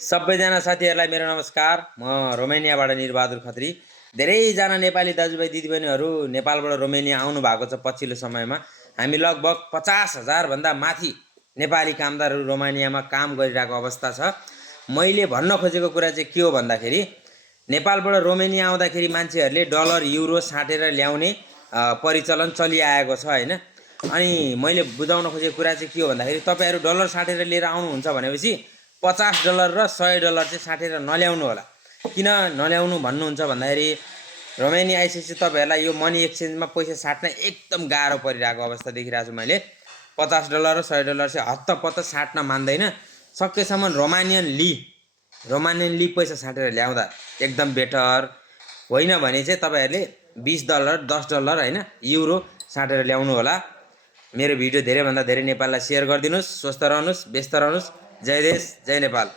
सबैजना साथीहरूलाई मेरो नमस्कार। म रोमेनियाबाट निरबहादुर खत्री। धेरैजना नेपाली दाजुभाइ दिदीबहिनीहरू नेपालबाट रोमेनिया आउनु भएको छ पछिल्लो समयमा। हामी लगभग 50,000 भन्दा माथि नेपाली कामदारहरू रोमानियामा काम गरिरहेको अवस्था छ। मैले भन्न खोजेको कुरा चाहिँ के हो भन्दाखेरि नेपालबाट रोमेनिया आउँदाखेरि मान्छेहरूले डलर युरो साटेर ल्याउने परिचलन चलिआएको छ हैन। अनि मैले बुझाउन खोजेको कुरा चाहिँ के हो भन्दाखेरि तपाईहरु डलर साटेर लिएर आउनुहुन्छ भनेपछि $50 र $100 चाहिँ साटेर नल्याउनु होला। किन नल्याउनु भन्नुहुन्छ भन्दाखेरि रोमेनिया आइसकेपछि तपाईहरुलाई यो मनी एक्सचेन्जमा पैसा साट्न एकदम गाह्रो परिरहेको अवस्था देखिरहेको छु मैले। $50 र $100 चाहिँ हत्तपत्त साट्न मान्दैन। सकेसम्म रोमानियन ली पैसा साटेर ल्याउँदा एकदम बेटर। होइन भने चाहिँ तपाईहरुले $20 $10 हैन युरो साटेर ल्याउनु होला। मेरो भिडियो धेरै भन्दा धेरै नेपाललाई शेयर गरिदिनुस्। स्वस्थ रहनुस्, व्यस्त रहनुस्। जय देश, जय नेपाल।